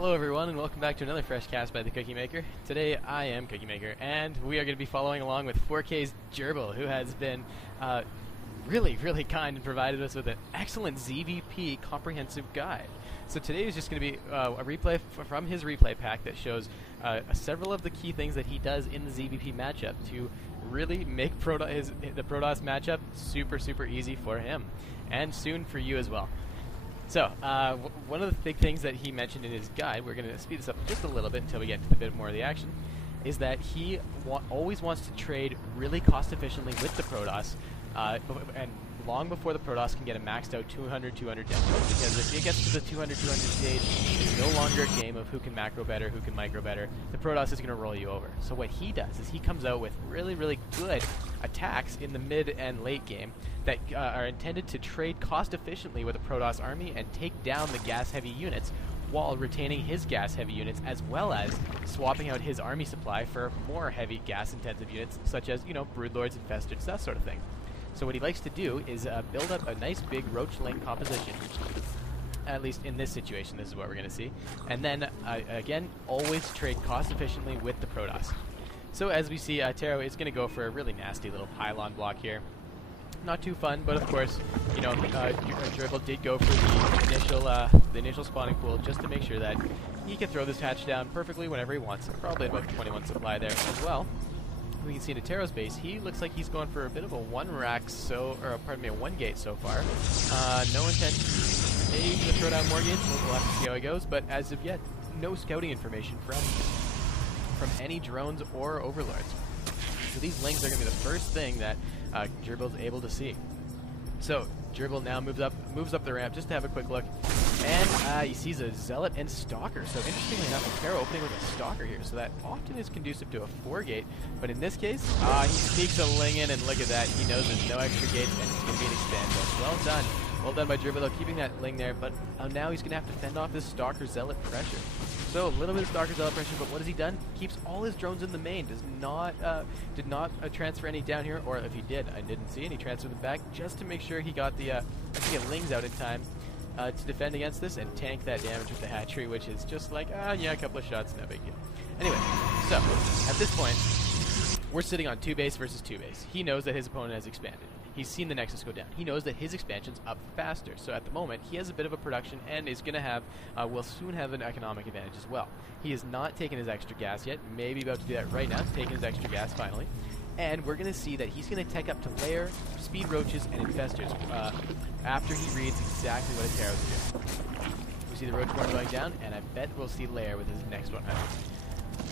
Hello everyone and welcome back to another fresh cast by the Cookie Maker. Today I am Cookie Maker and we are going to be following along with 4K's Gerbil, who has been really kind and provided us with an excellent ZvP comprehensive guide. So today is just going to be a replay from his replay pack that shows several of the key things that he does in the ZvP matchup to really make the Protoss matchup super easy for him and soon for you as well. So, one of the big things that he mentioned in his guide, we're going to speed this up just a little bit until we get to a bit more of the action, is that he always wants to trade really cost efficiently with the Protoss, and long before the Protoss can get a maxed out 200 damage. Because if it gets to the 200 stage, it's no longer a game of who can macro better, who can micro better. The Protoss is going to roll you over. So what he does is he comes out with really good attacks in the mid and late game that are intended to trade cost efficiently with a Protoss army and take down the gas heavy units while retaining his gas heavy units, as well as swapping out his army supply for more heavy gas intensive units such as, you know, broodlords, infestors, that sort of thing. So what he likes to do is build up a nice big roach link composition. At least in this situation, this is what we're going to see. And then, again, always trade cost efficiently with the Protoss. So as we see, Taro is going to go for a really nasty little pylon block here. Not too fun, but of course, you know, Gerbil did go for the initial spawning pool just to make sure that he can throw this hatch down perfectly whenever he wants. Probably about 21 supply there as well. We can see to Taro's base, he looks like he's going for a bit of a one gate so far. No intent maybe to throw down more gates. We'll have to see how it goes, but as of yet, no scouting information from any drones or overlords. So these lings are going to be the first thing that Gerbil's able to see. So Gerbil now moves up the ramp just to have a quick look, and he sees a Zealot and Stalker. So interestingly enough, Taro opening with a Stalker here, so that often is conducive to a 4-gate, but in this case, he sneaks a Ling in, and look at that, he knows there's no extra gates, and it's going to be an expand. Well done. Well done by Gerbil, though, keeping that Ling there, but now he's going to have to fend off this Stalker Zealot pressure. So a little bit of Stalker Zealot pressure, but what has he done? Keeps all his drones in the main. Did not transfer any down here, or if he did, I didn't see any transfer them back, just to make sure he got the Lings out in time to defend against this and tank that damage with the hatchery, which is just like, yeah, a couple of shots, no big deal. Anyway, so at this point, we're sitting on 2 base versus 2 base. He knows that his opponent has expanded. He's seen the Nexus go down. He knows that his expansion's up faster. So at the moment, he has a bit of a production and is going to have, will soon have an economic advantage as well. He has not taken his extra gas yet. Maybe about to do that right now, taking his extra gas finally. And we're going to see that he's going to tech up to lair, speed roaches, and infestors after he reads exactly what a Taro's doing. We see the roach born going down, and I bet we'll see lair with his next one.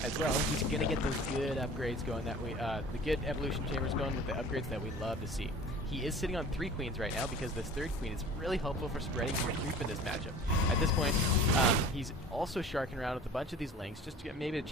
As well, he's going to get those good upgrades going that we, the good evolution chambers going with the upgrades that we love to see. He is sitting on 3 queens right now because this 3rd queen is really helpful for spreading your creep in this matchup. At this point, he's also sharking around with a bunch of these links just to get maybe to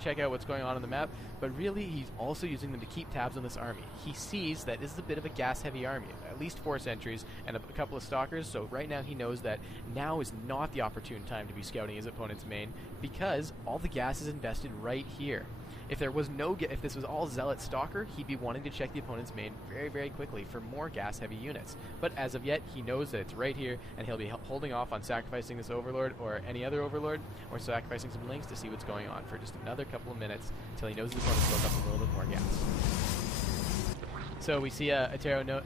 check out what's going on the map, but really he's also using them to keep tabs on this army. He sees that this is a bit of a gas-heavy army, at least 4 sentries and a couple of stalkers, so right now he knows that now is not the opportune time to be scouting his opponent's main because all the gas is invested right here. If there was if this was all Zealot Stalker, he'd be wanting to check the opponent's main very quickly for more gas-heavy units. But as of yet, he knows that it's right here, and he'll be holding off on sacrificing this Overlord or any other Overlord, or sacrificing some links to see what's going on for just another couple of minutes until he knows his opponent's built up a little bit more gas. So we see Taro knows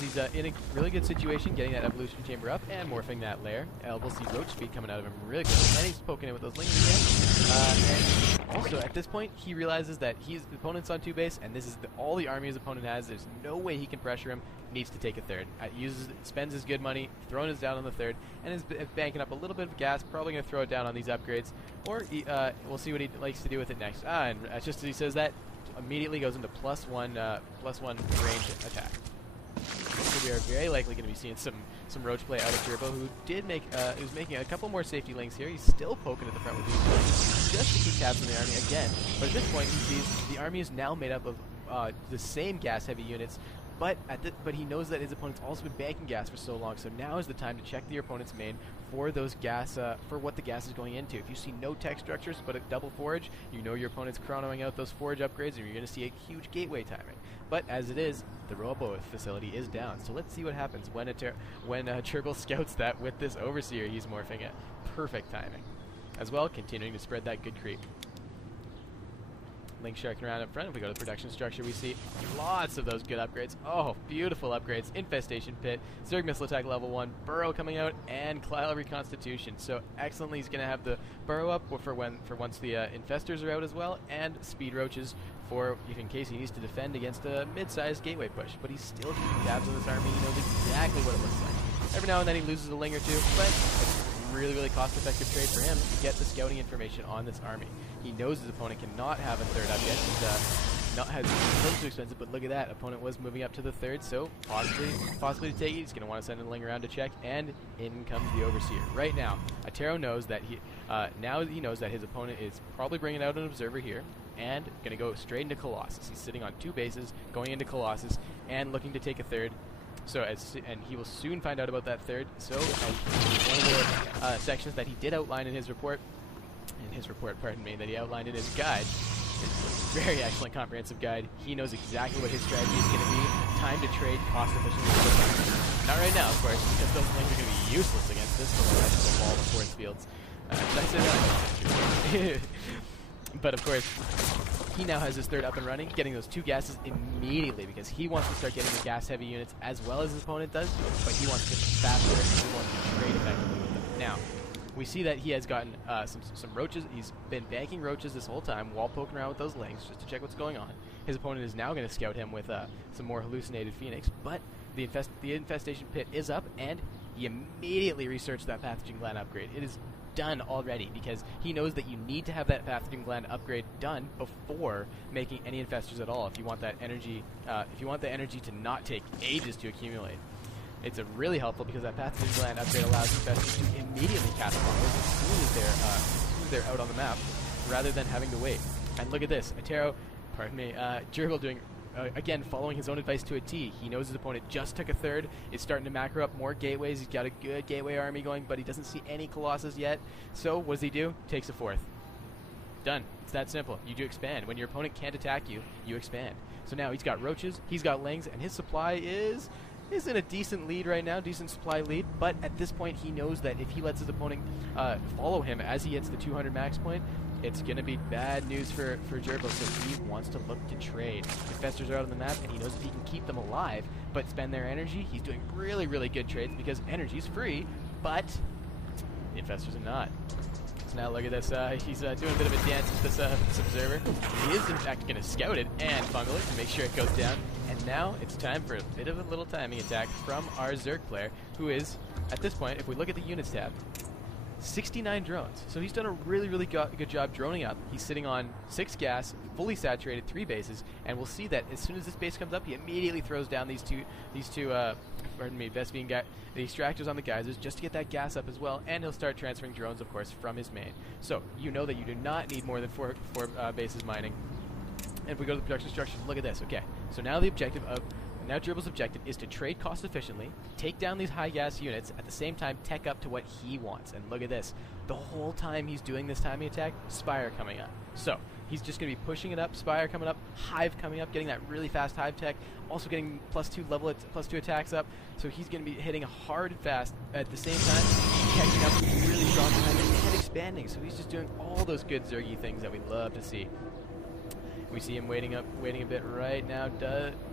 he's in a really good situation, getting that evolution chamber up and morphing that lair. We'll see roach speed coming out of him really good, and he's poking it with those lings again. And also at this point, he realizes that the opponent's on 2 base, and this is all the army his opponent has. There's no way he can pressure him. Needs to take a 3rd. Spends his good money, throwing his down on the 3rd, and is banking up a little bit of gas. Probably going to throw it down on these upgrades, or we'll see what he likes to do with it next. And just as he says that, immediately goes into +1 range attack. So we are very likely going to be seeing some roach play out of Gerbil, who who's making a couple more safety links here. He's still poking at the front with these links just to keep tabs on the army again. But at this point, he sees the army is now made up of the same gas-heavy units, but he knows that his opponent's also been banking gas for so long. So now is the time to check your opponent's main for those gas, for what the gas is going into. If you see no tech structures but a double forge, you know your opponent's chronoing out those forge upgrades, and you're going to see a huge gateway timing. But as it is, the Robo facility is down. So let's see what happens when Gerbil scouts that with this Overseer he's morphing at. Perfect timing. as well, continuing to spread that good creep. Link sharking around up front. If we go to the production structure, we see lots of those good upgrades. Oh, beautiful upgrades. Infestation Pit, Zerg Missile Attack level 1, Burrow coming out, and Cloud Reconstitution. So excellently, he's going to have the Burrow up for once the Infestors are out as well, and Speed Roaches for if in case he needs to defend against a mid-sized gateway push. But he's still keeping tabs on this army. He knows exactly what it looks like. Every now and then he loses a ling or two, but it's really cost-effective trade for him to get the scouting information on this army. He knows his opponent cannot have a third up yet. He's not has a little too expensive, but look at that. Opponent was moving up to the third, so possibly to take it. He's going to want to send a ling around to check, and in comes the Overseer. Right now, Atero knows that he knows that his opponent is probably bringing out an Observer here, and going to go straight into Colossus. He's sitting on 2 bases, going into Colossus, and looking to take a third. So and he will soon find out about that third. So one of the sections that he did outline in his report, that he outlined in his guide, it's a very excellent comprehensive guide. He knows exactly what his strategy is going to be. Time to trade cost efficiently. Not right now, of course, because those things are going to be useless against this wall of force fields. Did I say that? But of course, he now has his third up and running, getting those 2 gases immediately because he wants to start getting the gas-heavy units as well as his opponent does, but he wants to get them faster and he wants to trade effectively with them. Now, we see that he has gotten some roaches. He's been banking roaches this whole time while poking around with those lings just to check what's going on. His opponent is now going to scout him with some more hallucinated Phoenix, but the infestation pit is up, and he immediately researched that pathogen gland upgrade. It is done already because he knows that you need to have that pathogen gland upgrade done before making any infestors at all if you want that energy the energy to not take ages to accumulate. It's really helpful because that pathogen gland upgrade allows infestors to immediately cast combos as soon as they're out on the map rather than having to wait. And look at this, Gerbil doing again, following his own advice to a T. He knows his opponent just took a third, is starting to macro up more gateways. He's got a good gateway army going, but he doesn't see any Colossus yet. So what does he do? Takes a 4th. Done. It's that simple. You do expand. When your opponent can't attack you, you expand. So now he's got roaches, he's got lings, and his supply is in a decent lead right now, decent supply lead, but at this point he knows that if he lets his opponent follow him as he hits the 200 max point, it's going to be bad news for Gerbil, so he wants to look to trade. Infestors are out on the map, and he knows if he can keep them alive but spend their energy, he's doing really good trades because energy's free, but the infestors are not. So now look at this, he's doing a bit of a dance with this Observer. He is in fact going to scout it and fungal it to make sure it goes down, and now it's time for a bit of a little timing attack from our Zerg player, who is, at this point, if we look at the units tab, 69 drones. So he's done a really good job droning up. He's sitting on 6 gas, fully saturated 3 bases, and we'll see that as soon as this base comes up, he immediately throws down these two Vespian the extractors on the geysers just to get that gas up as well, and he'll start transferring drones, of course, from his main. So you know that you do not need more than 4 bases mining. And if we go to the production structure, look at this. Okay, so now Gerbil's objective is to trade cost efficiently, take down these high gas units, at the same time tech up to what he wants. And look at this. The whole time he's doing this timing attack, Spire coming up. So he's just going to be pushing it up, Spire coming up, Hive coming up, getting that really fast Hive tech, also getting +2 attacks up. So he's going to be hitting hard and fast at the same time, catching up really strong behind it and expanding. So he's just doing all those good Zergy things that we love to see. We see him waiting a bit right now,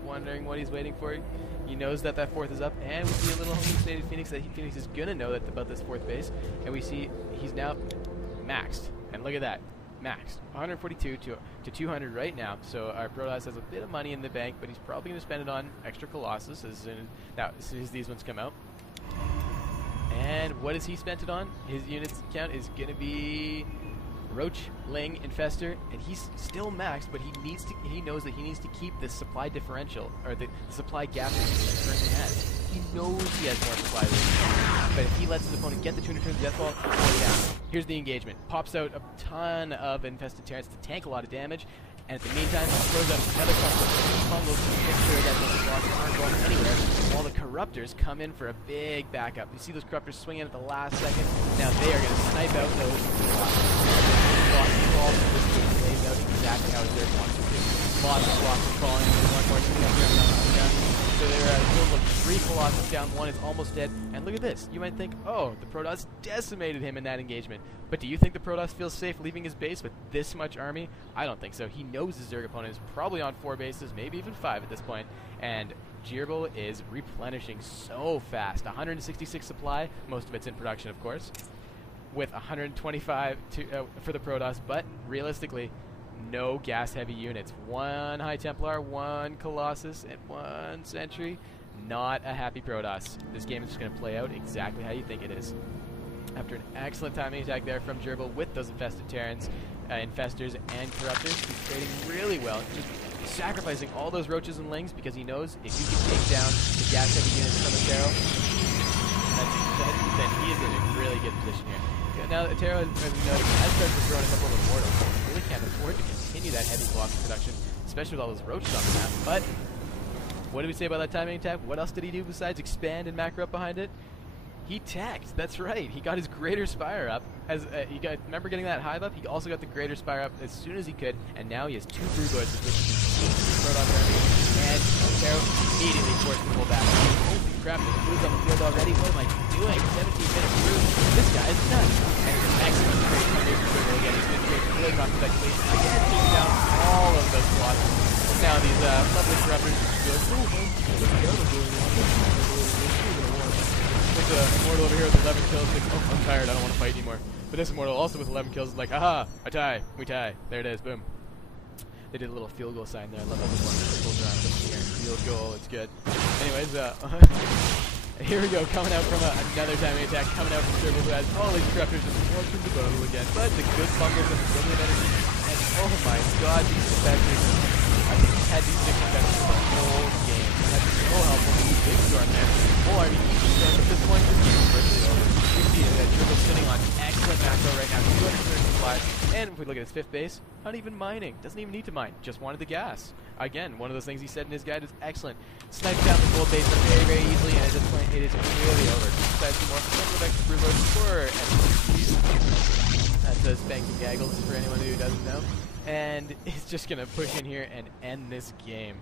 wondering what he's waiting for. He knows that 4th is up, and we see a little hallucinated Phoenix that Phoenix is going to know about this 4th base. And we see he's now maxed. And look at that, maxed. 142 to 200 right now. So our Protoss has a bit of money in the bank, but he's probably going to spend it on extra Colossus as soon as these ones come out. And what has he spent it on? His units count is going to be Roach, Ling, Infestor, and he's still maxed, but he knows that he needs to keep this supply differential, or the supply gap that he currently has. He knows he has more supply than but if he lets his opponent get the 200 turns of Death Ball, yeah. Here's the engagement. Pops out a ton of infested Terrans to tank a lot of damage, and at the meantime, throws out another couple of combos to make sure that those blocks aren't going anywhere, while the Corruptors come in for a big backup. You see those Corruptors swing in at the last second. Now they are going to snipe out those blocks. This lays out exactly how Zerg wants to do. Lots of blocks are falling. One more down. So there are a total of 3 Colossus down. 1 is almost dead, and And look at this. You might think, oh, the Protoss decimated him in that engagement. But do you think the Protoss feels safe leaving his base with this much army? I don't think so. He knows his Zerg opponent is probably on 4 bases, maybe even 5 at this point. And Gerbil is replenishing so fast. 166 supply, most of it's in production, of course, with 125 for the Protoss, but realistically, no gas-heavy units. 1 High Templar, 1 Colossus, and 1 Sentry. Not a happy Protoss. This game is just going to play out exactly how you think it is. After an excellent timing attack there from Gerbil with those infested Terrans, Infestors, and Corruptors, he's trading really well, just sacrificing all those Roaches and Lings because he knows if he can take down the gas-heavy units from Atero, then he is in a really good position here. Now, Atero, as we know, has started to throw in a couple of Immortals, so he really can't afford to continue that heavy Colossus production, especially with all those Roaches on the map. But what did we say about that timing attack? What else did he do besides expand and macro up behind it? He teched. That's right. He got his Greater Spire up. Remember getting that Hive up? He also got the Greater Spire up as soon as he could, and now he has 2 Broodlords with which he can see Protoss army, and Atero immediately forced to pull back. Holy crap, there's Broods on the field already. What am I doing? 17 minutes through. This guy is nuts. And it's an excellent trade from Gerbil again. He's going to trade really cost effectively. Again, taking down all of those Colossus. Now these lovely Corruptors just go, there's an Immortal over here with 11 kills, like, oh, I'm tired, I don't want to fight anymore. But this Immortal also with 11 kills is like, aha, I tie, we tie. There it is, boom. They did a little field goal sign there. I love this one. Circles around here. Field goal, it's good. Anyways, here we go, coming out from another timing attack, coming out from Gerbil, who has all these Corruptors just watching the battle again. But the good bungles and the brilliant energy, and oh my god, these Infestors. I think he's had these 6 Infestors the whole game. That's so helpful. He's big storm there. Whole army easy storm at this point. This game is virtually over. You see that Gerbil's sitting on excellent macro right now. 230 supplies. And if we look at his 5th base, not even mining. Doesn't even need to mine. Just wanted the gas. Again, one of those things he said in his guide is excellent. Snipes down the gold base very, very easily, and at this point, it is really over. Decides to more go back to Broodlord for MCs. That's Spanking Gaggles for anyone who doesn't know. And he's just going to push in here and end this game.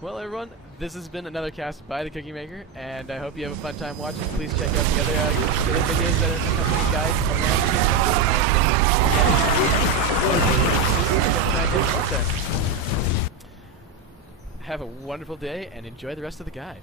Well, everyone, this has been another cast by the Cookie Maker, and I hope you have a fun time watching. Please check out the other videos that are accompanying guides around. Have a wonderful day, and enjoy the rest of the guide.